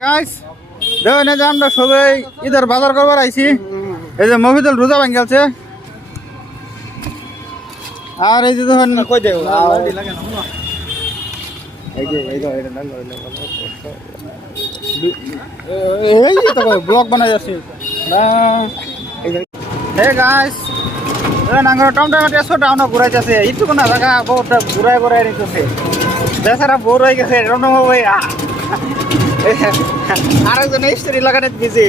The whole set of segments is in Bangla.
গাইস দেখুন এই যে আমরা সবাই ঈদের বাজার করবার আইছি। এই যে মফিদুল রোজা ভাঙ্গেলছে আর এই যে দেখুন ব্লগ বানাই যাচ্ছি। হে গাইস নাঙ্গর টমটমাটি ছোট আমরা ঘুরাইতেছে ইটুকু না জায়গা বহুটা ঘুরাই ঘুরাই নিতেছে বেচারা বোর হয়ে গেছে টমটম ভাই আরেকজন স্টোরি লাগাতে দিয়েছে।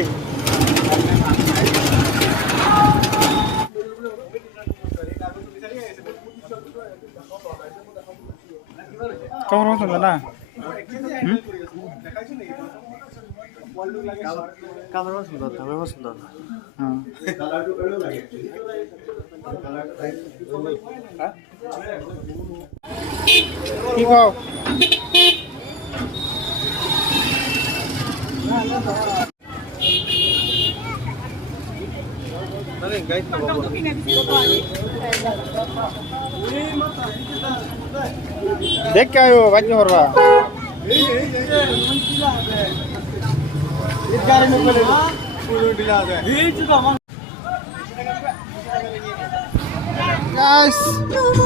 কেমন পছন্দ না কি কও দেখ কে আয়ো বাজি করবা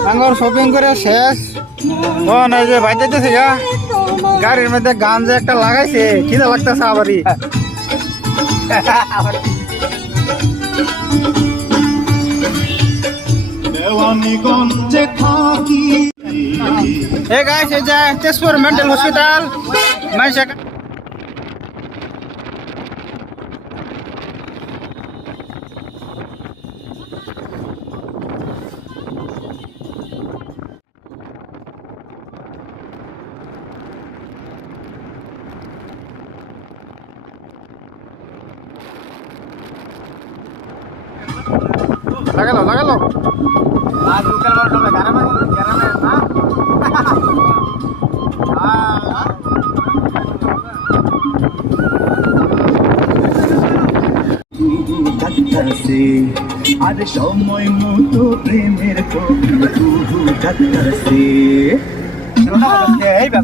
আঙ্গর শপিং করে শেষ এই যে ভাই যাইতেছে গা গাড়ির মধ্যে গান যে একটা লাগাইছে খিদা লাগতেছে আবারই। Hey guys, এই যে তেজপুর মেন্টাল হসপিটাল মাইশা লাগালো লাগালো আর দুকাল বড় গারামে গারামে না আর সময় মতো প্রেমের এই